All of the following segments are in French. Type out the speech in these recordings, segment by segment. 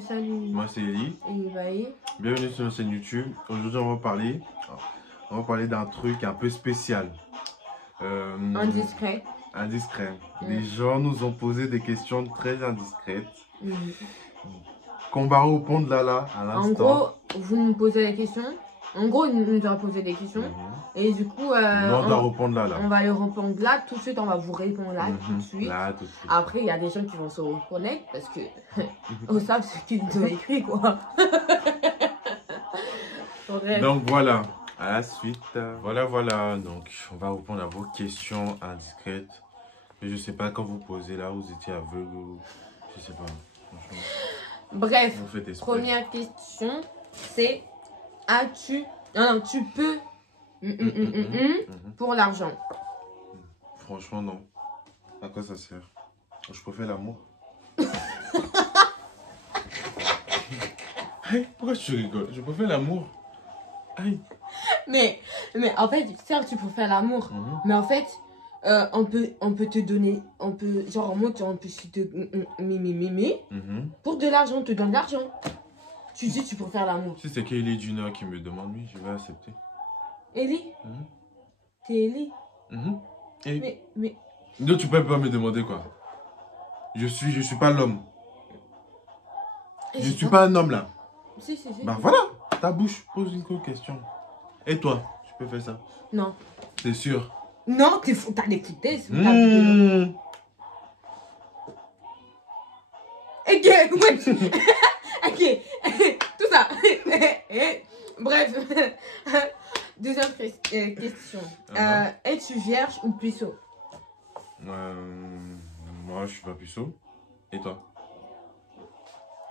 Salut. Moi c'est Eli. Et Ibaï. Bienvenue sur notre chaîne YouTube. Aujourd'hui on va parler d'un truc un peu spécial. Indiscret. Indiscret. Les gens nous ont posé des questions très indiscrètes. Qu'on va répondre là à l'instant. En gros, vous nous posez des questions. En gros, il nous a posé des questions. Et du coup, on doit répondre là. On va les répondre là. Tout de suite, on va vous répondre là tout de suite. Là, tout de suite. Après, il y a des gens qui vont se reconnaître parce que on sait ce qu'ils nous ont écrit, quoi. Donc voilà, à la suite. Voilà. Donc, on va répondre à vos questions indiscrètes. Et je sais pas quand vous posez là, vous étiez aveugle ou... Je sais pas. Franchement. Bref, première question, c'est... tu peux pour l'argent? Franchement, non. À quoi ça sert? Je préfère l'amour. Hey, pourquoi tu rigoles? Je préfère l'amour. Hey. Mais en fait, certes, tu préfères l'amour. Mais en fait, on peut te donner, genre en mode, on peut te pour de l'argent, on te donne de l'argent. Tu dis tu préfères l'amour. Si c'est Kelly Junior qui me demande, oui, je vais accepter. Eli? T'es Eli? Mais... Donc tu peux pas me demander quoi? Je suis pas l'homme. Je suis pas un homme là. Si. Bah voilà, ta bouche, pose une question. Et toi, tu peux faire ça? Non. T'es sûr? Non, t'es fou, t'as des foutaises. Ok, tout ça. Bref. Deuxième question. Es-tu vierge ou puceau? Moi, je suis pas puceau. Et toi?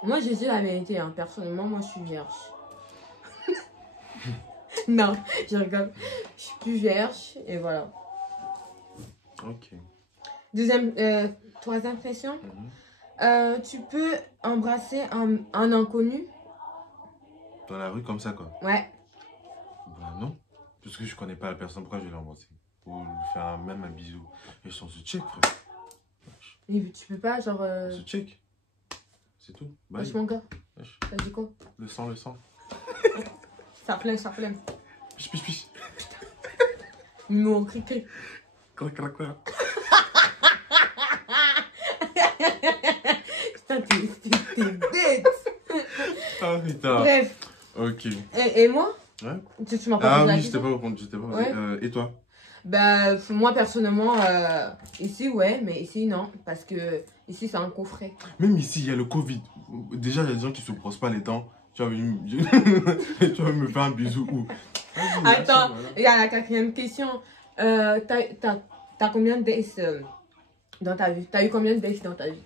Moi, je dis la vérité. Hein. Personnellement, moi, je suis vierge. Non, je rigole. Je suis plus vierge. Et voilà. Ok. Troisième question. Tu peux embrasser un inconnu? Dans la rue comme ça, quoi? Ouais. Bah non. Parce que je connais pas la personne, pourquoi je vais l'embrasser? Ou lui faire même un bisou. Et on se check, frère. Et tu peux pas, genre... On se check. C'est tout. Wesh, mon gars. T'as dit quoi? Le sang. Ça flemme. Piche. Mon cri. Clac. Putain, t'es bête. Ah putain. Bref. Ok. Et moi? Ouais. Tu m'as pas posé la oui, question? je t'ai pas répondu. Ouais. Et toi? Bah, moi personnellement, ici, ouais, mais ici, non. Parce que ici, c'est un coffret. Même ici, il y a le Covid. Déjà, il y a des gens qui se brossent pas les dents. Tu vas me faire un bisou où? Attends, il y a la quatrième question. T'as combien de dates dans ta vie? T'as eu combien de dates dans ta vie?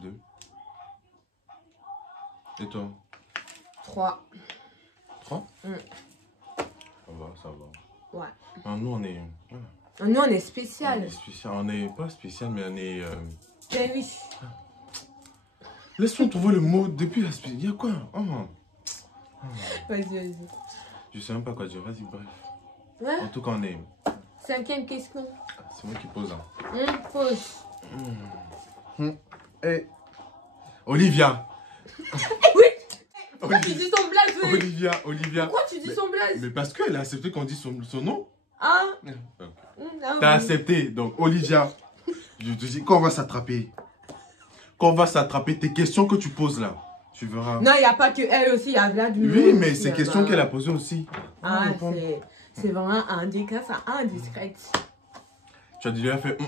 2. Et toi? 3. 3? Ça va. Ouais. Ah, nous, on est... Nous, on est spécial. On est spécial. On est pas spécial, mais on est... Ben oui. Laisse-moi trouver le mot depuis la spécial. Il y a quoi? Vas-y. Je sais même pas quoi dire. Vas-y, bref. Ouais. En tout cas, on est... Cinquième question. C'est moi qui pose. Pose. Hey. Olivia. Oui. Pourquoi tu dis son blaze? Olivia. Pourquoi tu dis son blaze? Mais parce qu'elle a accepté qu'on dise son nom. Ah. T'as accepté. Donc, Olivia, je te dis qu'on va s'attraper. Tes questions que tu poses là. Tu verras. Non, il n'y a pas que elle aussi. Il y a Vlad. Oui, mais c'est questions qu'elle a posées aussi. C'est vraiment indiscret, ça indiscret. Tu as déjà fait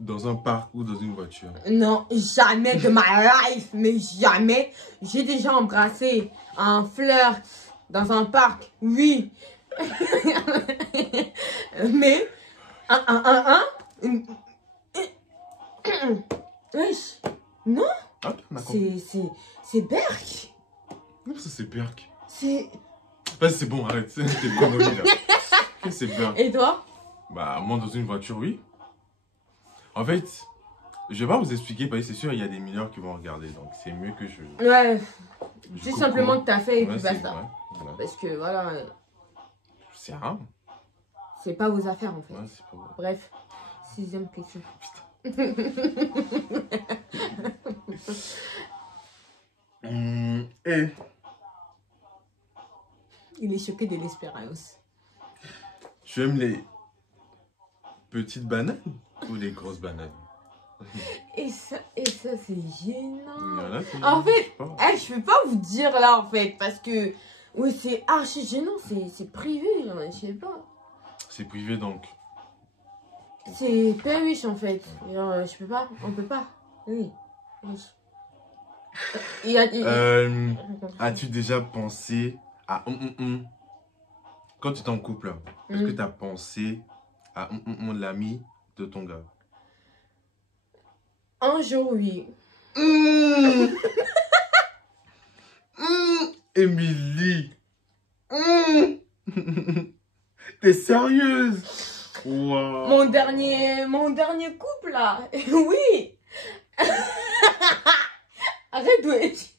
dans un parc ou dans une voiture? Non, jamais de ma life, mais jamais. J'ai déjà embrassé un flirt dans un parc, oui. Mais, wesh, non. C'est Berk. Non, ça c'est Berk. C'est... Vas-y, c'est bon, arrête. T'es connerie là. C'est Berk. Et toi? Bah, moi dans une voiture, oui. En fait, je vais pas vous expliquer parce que c'est sûr, il y a des mineurs qui vont regarder. Donc, c'est mieux que je... Ouais. Dis simplement que t'as fait et puis basta. Voilà. Parce que voilà. C'est rare. C'est pas vos affaires en fait. Ouais, c'est pas vrai. Bref. 6e question. Putain. Et Il est choqué de l'espérance. tu aimes les petites bananes ou les grosses bananes? Et ça c'est Il y gênant. en a qui- En je sais fait, pas. je peux pas vous dire là en fait. Parce que, oui, c'est archi gênant. C'est privé, genre, je sais pas. C'est privé donc. C'est riche en fait. Genre, je peux pas, on peut pas. Oui. Oui. As-tu déjà pensé à quand tu es en couple, est-ce que tu as pensé à l'ami de ton gars? Un jour, oui. Émilie. T'es sérieuse? Wow. Mon dernier couple là. Oui. Arrête, wesh.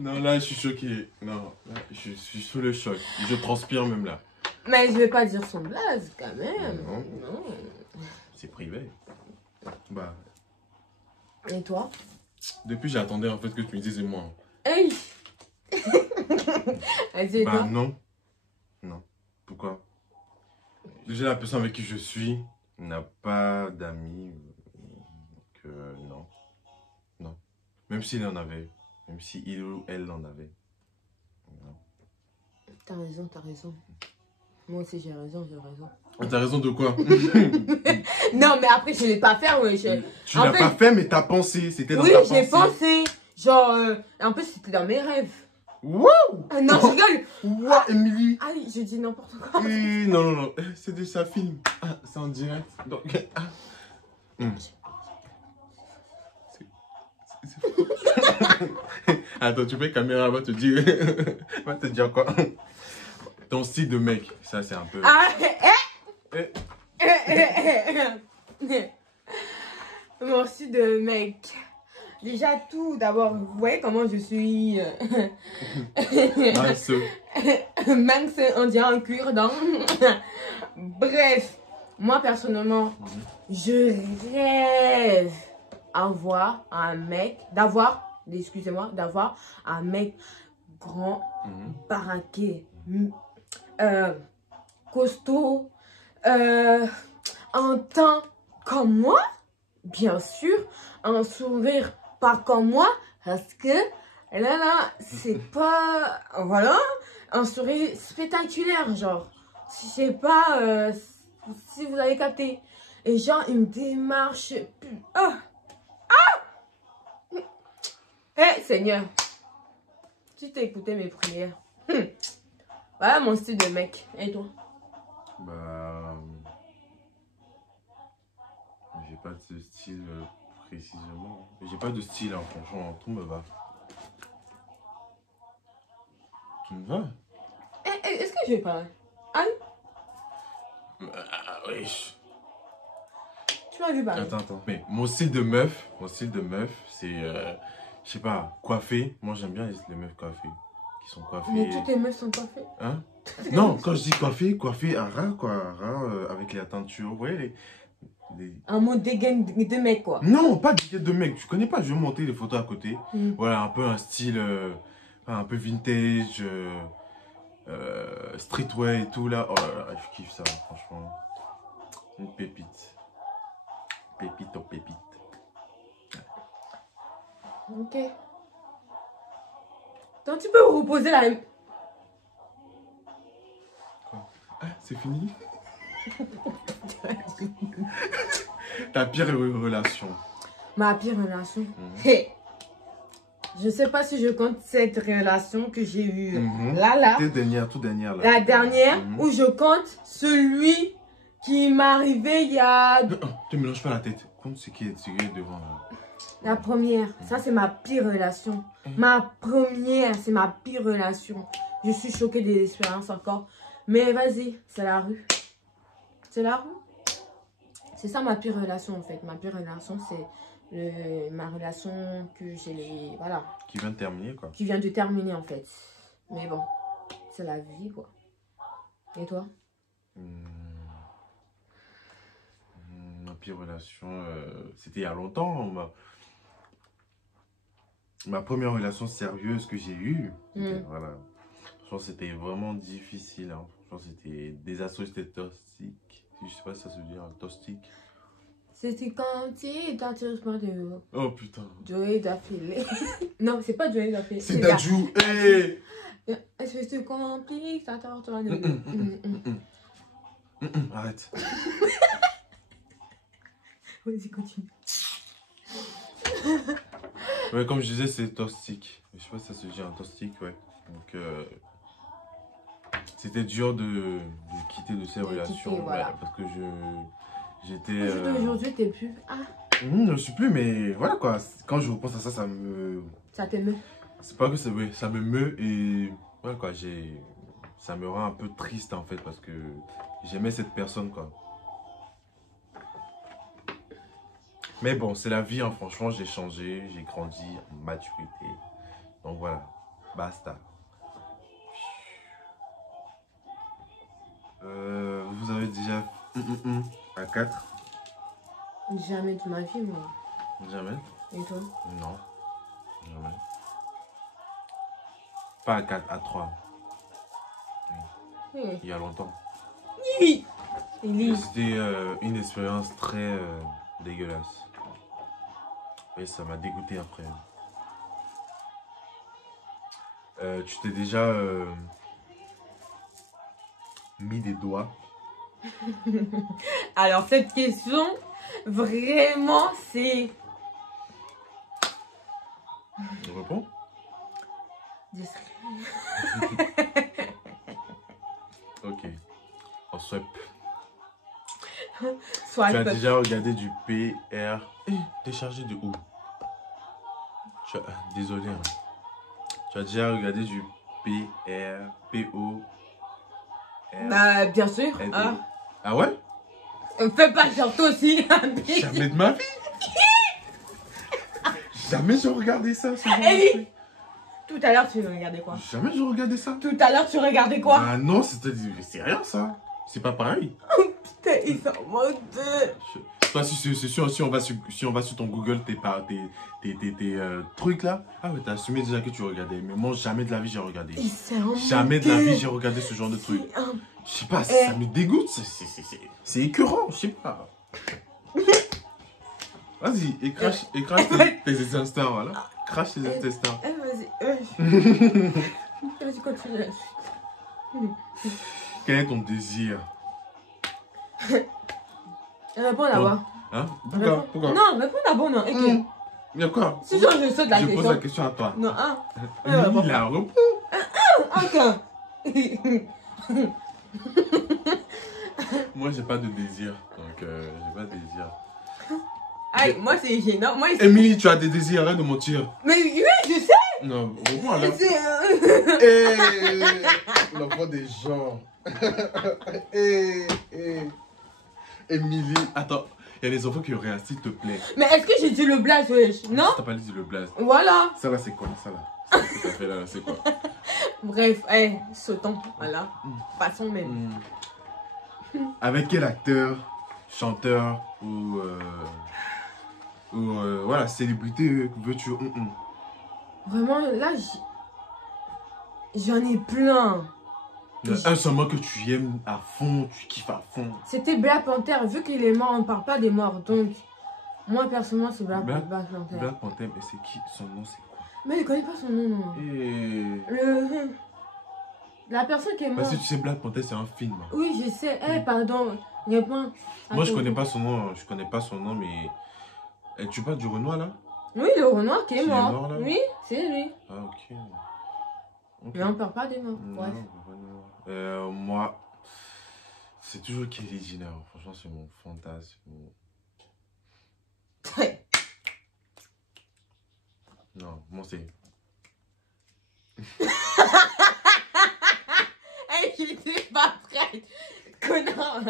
Non, là, je suis choqué. Non, là, je suis sous le choc. Je transpire même là. Mais je vais pas dire son blaze quand même. Non. Non. C'est privé. Bah, Et toi? depuis, j'attendais en fait que tu me dises et moi. Hey. Vas-y, et Bah, toi? non. Non. Pourquoi? Déjà, la personne avec qui je suis n'a pas d'amis. Que non. Non. Même s'il en avait. Même si il ou elle en avait. Non. T'as raison, t'as raison. Moi aussi j'ai raison, j'ai raison. T'as raison de quoi? Non, mais après je l'ai pas fait, ouais. Tu l'as pas fait, mais t'as pensé. C'était dans ta pensée. Oui, j'ai pensé. Genre, en plus c'était dans mes rêves. Wow! Non, je rigole. Wow, Émilie! Ah oui, je dis n'importe quoi. Non, non, non. C'est de sa film. Ah, c'est en direct. Donc. C'est faux. Attends, tu fais caméra, va te dire. Va te dire quoi? Ton style de mec, ça c'est un peu. Ah, Eh. Mon style de mec. Déjà tout d'abord, vous voyez comment je suis Mince. mince, on dirait un cuir-dent. Bref, moi personnellement, je rêve d'avoir un mec grand, baraqué, costaud, un teint comme moi, bien sûr, un sourire pas comme moi, parce que là, c'est pas, voilà, un sourire spectaculaire, genre, je sais pas si vous avez capté, et genre une démarche, Seigneur, tu t'as écouté mes prières. Voilà mon style de mec, et toi? Bah. J'ai pas de style précisément. J'ai pas de style, hein, franchement, tout me va. Tout me va? Est-ce que je vais parler? Anne, Oui. tu m'as vu parler? Attends. Mais mon style de meuf, c'est, je sais pas, coiffé. Moi, j'aime bien les meufs coiffées. Qui sont coiffées. Mais toutes les meufs sont coiffées. Hein? Non, quand je dis coiffé à ras, quoi. À ras, avec la teinture. Vous voyez Un mot dégaine de mec, quoi. Non, pas de mec. Tu connais pas, je vais monter les photos à côté. Mm. Voilà, un peu un style, un peu vintage, streetwear et tout là. Oh là là, je kiffe ça, franchement. Une pépite. Pépite aux pépites. Ok. Donc tu peux vous reposer là. Quoi? Ah, c'est fini? Ta pire relation. Ma pire relation. Hey. Je sais pas si je compte cette relation que j'ai eue là. Toute dernière là. La dernière où je compte celui qui m'est arrivé il y a... Te mélange pas la tête. Compte ce qui est devant là. La première, ça c'est ma pire relation. Ma première, c'est ma pire relation. Je suis choquée de l'expérience encore. Mais vas-y, c'est la rue. C'est la rue. C'est ça ma pire relation en fait. Ma pire relation, c'est ma relation que j'ai... Voilà. Qui vient de terminer quoi. Qui vient de terminer en fait. Mais bon, c'est la vie quoi. Et toi? Ma pire relation, c'était il y a longtemps. Ma première relation sérieuse que j'ai eue, voilà. Je pense que c'était vraiment difficile. Hein. Je pense que c'était désastreux, c'était toxique. Je sais pas si ça se dit, toxique. C'était quand tu t'attires pas de Oh putain. Joey d'affilée. Non, c'est pas Joey d'affilée. C'est Dadju. Hey. Est-ce que c'est compliqué, ça t'attire de Arrête. Vas-y, continue. Ouais, comme je disais, c'est toxique. Je sais pas si ça se dit, toxique, ouais. Donc, c'était dur de quitter de ces relations. Voilà. Ouais, parce que j'étais... Aujourd'hui, t'es plus... Ah. Je suis plus, mais voilà quoi. Quand je repense à ça, ça me... Ça t'émeut. C'est pas que c'est... Ouais, ça me meut et... Voilà quoi, ça me rend un peu triste en fait parce que j'aimais cette personne quoi. Mais bon, c'est la vie, hein. Franchement, j'ai changé, j'ai grandi en maturité. Donc voilà, basta. Vous avez déjà à 4? Jamais de ma vie, moi. Jamais? Et toi? Non, jamais. Pas à 4, à 3. Oui. Il y a longtemps. C'était une expérience très dégueulasse. Et ça m'a dégoûté après. Tu t'es déjà mis des doigts? Alors cette question, vraiment, c'est... Tu réponds? Ok. On swipe. Tu as déjà regardé du PR? T'es chargé de où? Désolé. Hein. Tu as déjà regardé du PR, PO? Bah, bien sûr. Ah ouais? Fais pas genre toi aussi. Jamais de ma vie. Jamais j'ai regardé ça. Ellie, tout à l'heure, tu regardais quoi? Jamais j'ai regardé ça. Tout à l'heure, tu regardais quoi? Ah non, c'est rien ça. C'est pas pareil. Putain, ils sont maudits. Toi, si on va sur ton Google, tes trucs là. Ah ouais, t'as assumé déjà que tu regardais. Mais moi, jamais de la vie j'ai regardé. Jamais de la vie j'ai regardé ce genre de truc. Je sais pas, ça me dégoûte. C'est écœurant, je sais pas. Vas-y, et crache tes instincts, voilà. Crache tes intestins. Vas-y. Vas-y, continue la suite. Quel est ton désir? Réponds d'abord. Hein? Pourquoi? Non, réponds d'abord, non. Okay. Il y a quoi? Si je saute la question. Je pose la question à toi. Non, Il a répondu. Moi, j'ai pas de désir. Donc, j'ai pas de désir. Aïe, moi, c'est gênant. Émilie, tu as des désirs, arrête de mentir. Mais oui, je sais. Non, réponds alors. L'enfant des gens. Émilie, attends. Il y a des enfants qui auraient, s'il te plaît. Mais est-ce que j'ai dit le blaze, wesh? Non? T'as pas dit le blaze. Voilà. Ça là, c'est quoi? Ça là. Ça que t'as fait là, c'est quoi? Bref, sautons. Voilà. Passons même. Avec quel acteur, chanteur ou voilà, célébrité veux-tu? Vraiment, là, j'en ai plein. Un seulement que tu aimes à fond, tu kiffes à fond. C'était Black Panther. Vu qu'il est mort, on parle pas des morts. Donc, moi, personnellement, c'est Black Panther. Black Panther, mais c'est qui? Son nom, c'est quoi? Mais il connaît pas son nom, non. La personne qui est morte. Parce que tu sais, Black Panther, c'est un film. Oui, je sais. Pardon. Réponds. Moi, je connais pas son nom. Je connais pas son nom, mais... tu parles du Renoir, là? Oui, le Renoir qui est mort. Mort, là? Oui, c'est lui. Ah, ok. Mais on parle pas des morts. Non, moi, c'est toujours Kylie Jenner. Franchement, c'est mon fantasme. Non, moi, c'est... J'étais pas prête. Connard.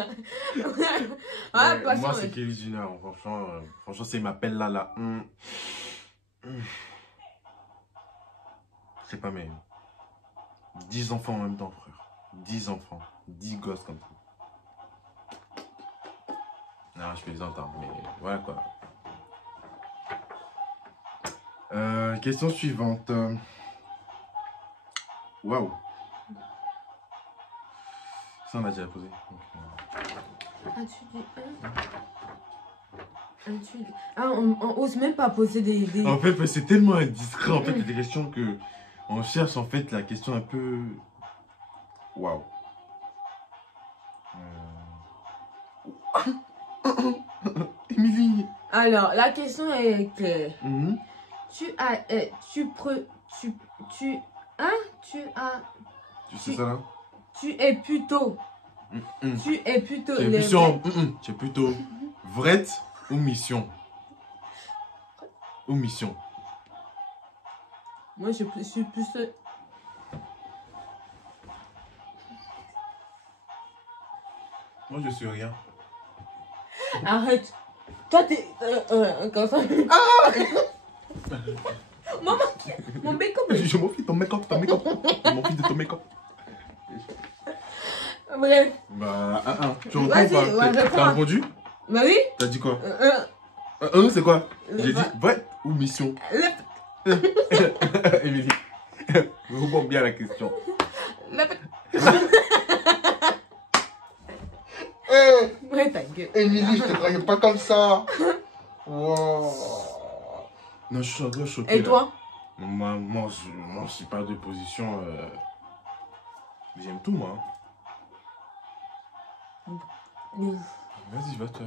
Moi, c'est Kylie Jenner. Franchement, c'est m'appelle là. C'est pas même. 10 enfants en même temps, frère. 10 enfants. 10 gosses comme ça. Non, je plaisante, hein, mais voilà quoi. Question suivante. Waouh. Ça, on a déjà posé. As-tu dit Ah, on ose même pas poser des... En fait, c'est tellement indiscret, en fait, il y a des questions que... On cherche, en fait, la question un peu... Waouh. Émilie. Alors, la question est claire. Mhm. Tu as... tu sais ça là? Tu es plutôt... Tu es plutôt... Tu es plutôt... Tu es plutôt vrette ou mission? Ou mission? Moi, je suis plus... Moi, je suis rien. Arrête. Toi, t'es... comme ça. Maman, mon make-up. Je m'en fiche de ton make-up, Je m'en fiche de ton make-up. Bref. Bah, tu réponds pas? Ouais, T'as répondu? Bah oui. T'as dit quoi? C'est quoi? J'ai dit vrai ou mission? Émilie, réponds bien à la question. Ouais, ta gueule. Émilie, je te croyais pas comme ça. Wow. Non, je suis un peu choqué. Et toi? Moi, je suis pas de position. J'aime tout, moi. Vas-y, va te.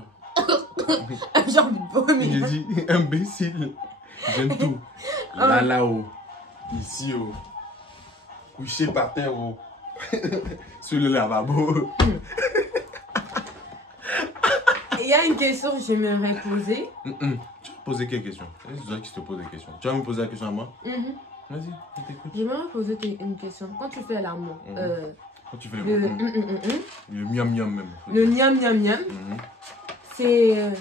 J'ai envie de vomir. Il a dit imbécile. J'aime tout. Là-haut. Ici, oh. Couché par terre, oh. Sur le lavabo. Il y a une question que j'aimerais poser. Tu vas poser quelle question? C'est toi qui te pose des questions. Tu vas me poser la question à moi? Vas-y, je t'écoute. J'aimerais poser une question. Quand tu fais l'amour, quand tu fais le miam miam même. Le miam miam miam, c'est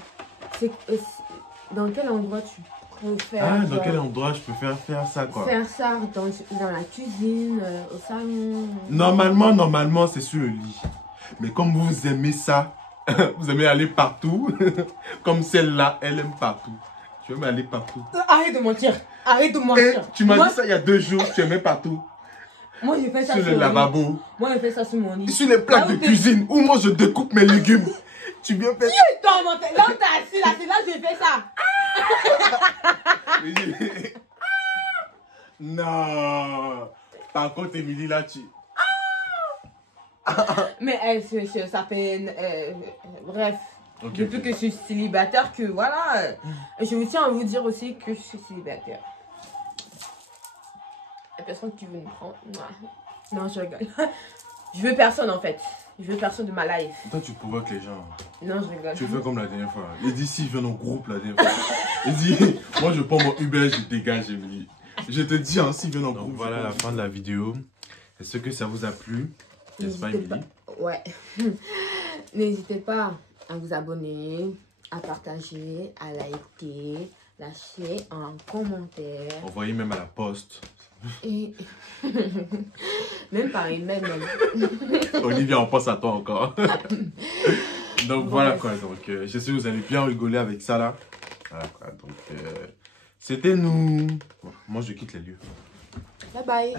dans quel endroit tu préfères? Ah, dans quel endroit je peux faire ça quoi? Faire ça dans la cuisine, au salon. Normalement c'est sur le lit. Mais comme vous aimez ça, vous aimez aller partout, comme celle-là, elle aime partout. Tu aimes aller partout. Arrête de mentir. Arrête de mentir. Tu m'as dit ça il y a 2 jours, tu aimais partout. Moi, j'ai fait ça sur le lavabo. Moi, j'ai fait ça sur mon lit. Sur les plaques de cuisine où moi je découpe mes légumes. Tu viens faire ça. Là où t'es assis, là, c'est là que j'ai fait ça. Non. Par contre, Émilie, là, tu... Mais ça fait... bref. Okay, depuis que je suis célibataire, que voilà. Je vous tiens à vous dire aussi que je suis célibataire. La personne qui veut me prendre... Non, je rigole. Je veux personne en fait. Je veux personne de ma life. Toi, tu provoques les gens. Non, je rigole. Tu fais comme la dernière fois. Il dit, si je viens en groupe la dernière fois. Il dit, moi je prends mon Uber, je dégage, Émilie. Je te dis, hein, si je viens en groupe. Voilà la fin de la vidéo. Est-ce que ça vous a plu? N'est-ce pas, Émilie? Ouais. N'hésitez pas à vous abonner, à partager, à liker, lâcher un commentaire. Envoyez même à la poste. Et même par email même. Olivia, on pense à toi encore. Donc voilà quoi, donc je sais que vous allez bien rigoler avec ça là. Voilà quoi, donc c'était nous. Bon, moi je quitte les lieux. Bye bye.